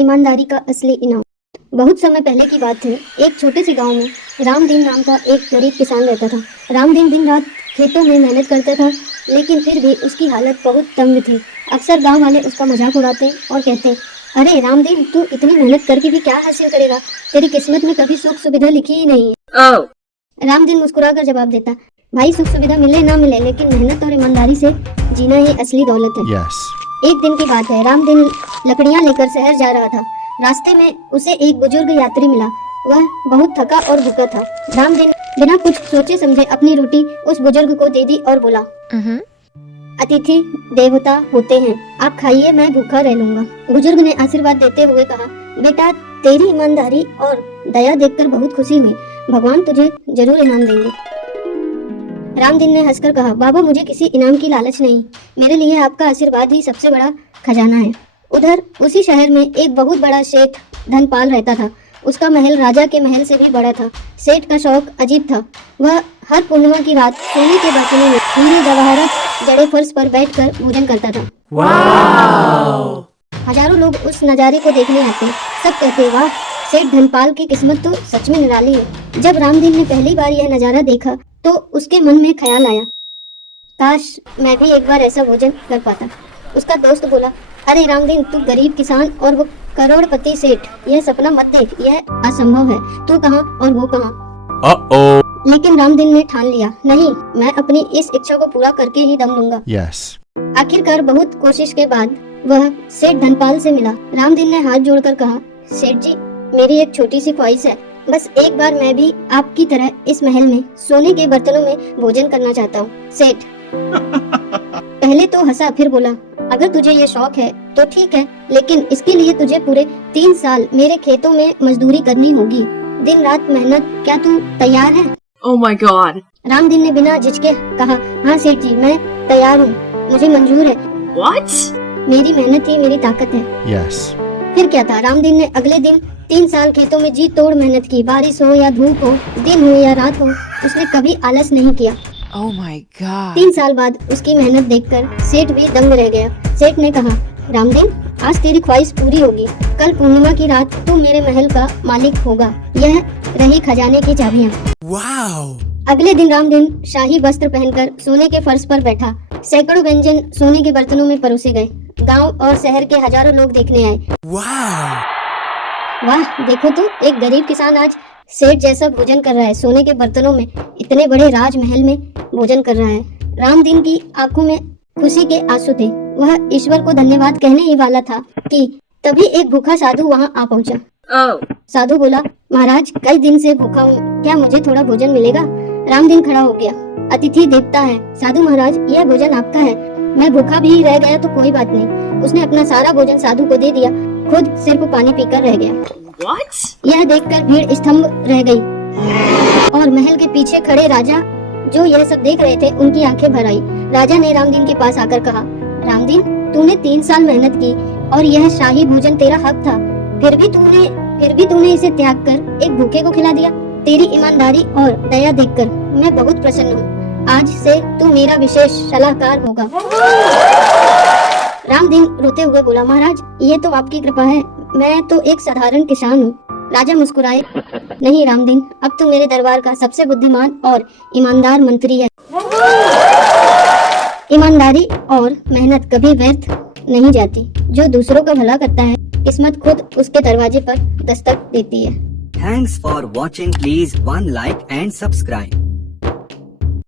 ईमानदारी का असली इनाम। बहुत समय पहले की बात है। एक छोटे से गांव में रामदीन नाम का एक गरीब किसान रहता था। रामदीन दिन रात खेतों में मेहनत करता था, लेकिन फिर भी उसकी हालत बहुत तंग थी। अक्सर गांव वाले उसका मजाक उड़ाते और कहते, अरे रामदीन, तू इतनी मेहनत करके भी क्या हासिल करेगा? तेरी किस्मत में कभी सुख सुविधा लिखी ही नहीं है। रामदीन मुस्कुराकर जवाब देता, भाई, सुख सुविधा मिले ना मिले, लेकिन मेहनत और ईमानदारी से जीना ही असली दौलत है। एक दिन की बात है। रामदीन लकड़ियां लेकर शहर जा रहा था। रास्ते में उसे एक बुजुर्ग यात्री मिला। वह बहुत थका और भूखा था। रामदीन बिना कुछ सोचे समझे अपनी रोटी उस बुजुर्ग को दे दी और बोला, अतिथि देवता होते हैं, आप खाइए, मैं भूखा रह लूंगा। बुजुर्ग ने आशीर्वाद देते हुए कहा, बेटा, तेरी ईमानदारी और दया देखकर बहुत खुशी हुई। भगवान तुझे जरूर इनाम देंगे। रामदीन ने हंसकर कहा, बाबा, मुझे किसी इनाम की लालच नहीं, मेरे लिए आपका आशीर्वाद ही सबसे बड़ा खजाना है। उधर उसी शहर में एक बहुत बड़ा सेठ धनपाल रहता था। उसका महल राजा के महल से भी बड़ा था। सेठ का शौक अजीब था। वह हर पूर्णिमा की रात सोने के बर्तनों में हीरे जवाहरात जड़े फर्श पर बैठकर भोजन करता था। हजारों लोग उस नजारे को देखने आते। सब कहते, वाह, सेठ धनपाल की किस्मत तो सच में निराली है। जब रामदीन ने पहली बार यह नजारा देखा तो उसके मन में ख्याल आया, काश मैं भी एक बार ऐसा भोजन कर पाता। उसका दोस्त बोला, अरे रामदीन, तू गरीब किसान और वो करोड़पति सेठ, यह सपना मत देख, यह असंभव है। तू कहाँ और वो कहाँ। लेकिन रामदीन ने ठान लिया, नहीं, मैं अपनी इस इच्छा को पूरा करके ही दम लूंगा। आखिरकार बहुत कोशिश के बाद वह सेठ धनपाल से मिला। रामदीन ने हाथ जोड़कर कहा, सेठ जी, मेरी एक छोटी सी ख्वाहिश है। बस एक बार मैं भी आपकी तरह इस महल में सोने के बर्तनों में भोजन करना चाहता हूँ। सेठ पहले तो हंसा, फिर बोला, अगर तुझे ये शौक है तो ठीक है, लेकिन इसके लिए तुझे पूरे 3 साल मेरे खेतों में मजदूरी करनी होगी, दिन रात मेहनत। क्या तू तैयार है? Oh my God! रामदीन ने बिना झिझके कहा, हाँ सेठ जी, मैं तैयार हूँ, मुझे मंजूर है। What? मेरी मेहनत ही मेरी ताकत है। फिर क्या था, रामदीन ने अगले दिन 3 साल खेतों में जी तोड़ मेहनत की। बारिश हो या धूप हो, दिन हो या रात हो, उसने कभी आलस नहीं किया। Oh my God! 3 साल बाद उसकी मेहनत देखकर सेठ भी दंग रह गया। सेठ ने कहा, रामदीन, आज तेरी ख्वाहिश पूरी होगी। कल पूर्णिमा की रात तू मेरे महल का मालिक होगा। यह रही खजाने की चाबियाँ। अगले दिन रामदीन शाही वस्त्र पहनकर सोने के फर्श पर बैठा। सैकड़ों व्यंजन सोने के बर्तनों में परोसे गए। गांव और शहर के हजारों लोग देखने आए। वाह, देखो तो, एक गरीब किसान आज सेठ जैसा भोजन कर रहा है, सोने के बर्तनों में, इतने बड़े राजमहल में भोजन कर रहा है। रामदीन की आंखों में खुशी के आंसू थे। वह ईश्वर को धन्यवाद कहने ही वाला था कि तभी एक भूखा साधु वहां आ पहुंचा। साधु बोला, महाराज, कई दिन से भूखा हूँ, क्या मुझे थोड़ा भोजन मिलेगा? रामदीन खड़ा हो गया। अतिथि देवता है। साधु महाराज, यह भोजन आपका है। मैं भूखा भी रह गया तो कोई बात नहीं। उसने अपना सारा भोजन साधु को दे दिया, खुद सिर्फ पानी पीकर रह गया। What? यह देखकर भीड़ स्तंभ रह गई और महल के पीछे खड़े राजा जो यह सब देख रहे थे, उनकी आंखें भर आई। राजा ने रामदीन के पास आकर कहा, रामदीन, तूने 3 साल मेहनत की और यह शाही भोजन तेरा हक था, फिर भी तूने इसे त्याग कर एक भूखे को खिला दिया। तेरी ईमानदारी और दया देखकर मैं बहुत प्रसन्न हूँ। आज से तू मेरा विशेष सलाहकार होगा। रामदीन रोते हुए बोला, महाराज, ये तो आपकी कृपा है, मैं तो एक साधारण किसान हूँ। राजा मुस्कुराए, नहीं रामदीन, अब तू मेरे दरबार का सबसे बुद्धिमान और ईमानदार मंत्री है। ईमानदारी और मेहनत कभी व्यर्थ नहीं जाती। जो दूसरों का भला करता है, किस्मत खुद उसके दरवाजे पर दस्तक देती है। Thanks for watching. Please one like and subscribe.